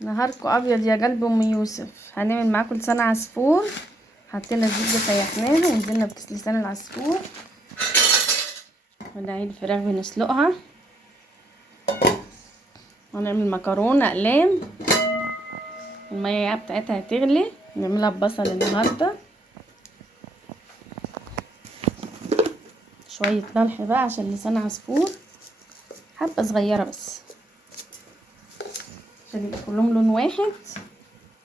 نهاركم ابيض يا قلب ام يوسف. هنعمل معاكم لسان عصفور. حطينا الزبده سيحناها ونزلنا بكيس لسان العصفور. ونعيد الفراخ بنسلقها. ونعمل مكرونه اقلام. الميه بتاعتها هتغلي. نعملها ببصل النهارده. شويه ملح بقى عشان لسان عصفور، حبه صغيره بس عشان يبقى كلهم لون واحد.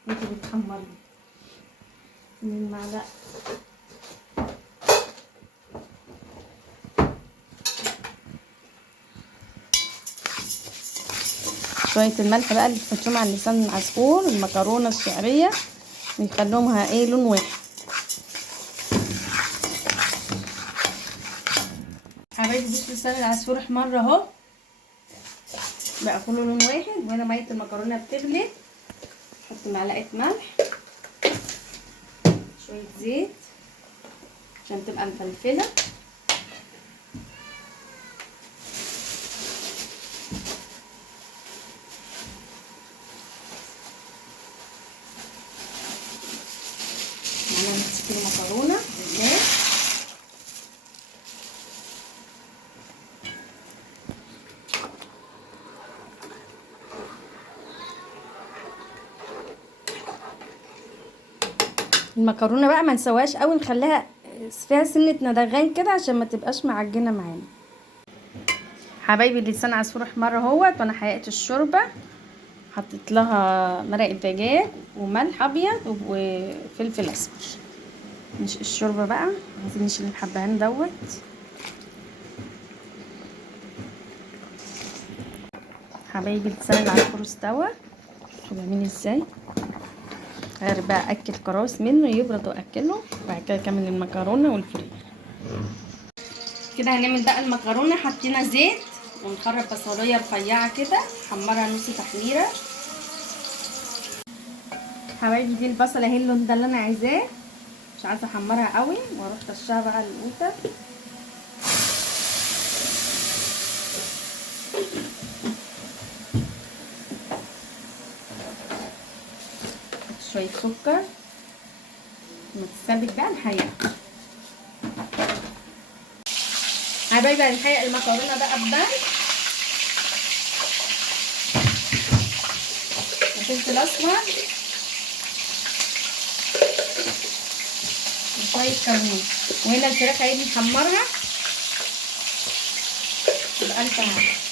انتوا بتحمروا من معلقه. شويه الملح بقى اللي تحطوهم على لسان العصفور المكرونه الشعريه بيخلوها ايه لون واحد. حبايبي بصوا لسان العصفور احمر اهو بقى كله لون واحد. وهنا ميه المكرونه بتغلي. نحط معلقه ملح، شويه زيت عشان تبقى مفلفله. معانا نص كيلو مكرونه بالله. المكرونه بقى ما نسواش قوي، نخليها فيها سنه ندغان كده عشان ما تبقاش معجنه معانا. حبايبي لسان عصفور احمر اهوت. وانا حققت الشوربه، حطيت لها مرق دجاج وملح ابيض وفلفل اسمر. نشق الشوربه بقى، عايزين نشيل الحبهان دوت. حبايبي لسان العصفور استوى. شوفوا بيعمل ازاي. غير بقى اكل كراس منه يبرد واكله. وبعد كده اكمل المكرونه والفريك. كده هنعمل بقى المكرونه. حطينا زيت ونخرب بصلايه رفيعه كده، حمرها نص تحميره. حبايبي دي البصله اهي اللون ده اللي انا عايزاه. مش عايزه احمرها قوي واروح طشها بقى القوطه. شويه سكر لما تتسبك بقى نحيقها. حبايبي هنحيق المكرونه بقى بملح وفلفل اسمر وشويه كمون. وهنا الفراخ اهي بنحمرها بألف هنا.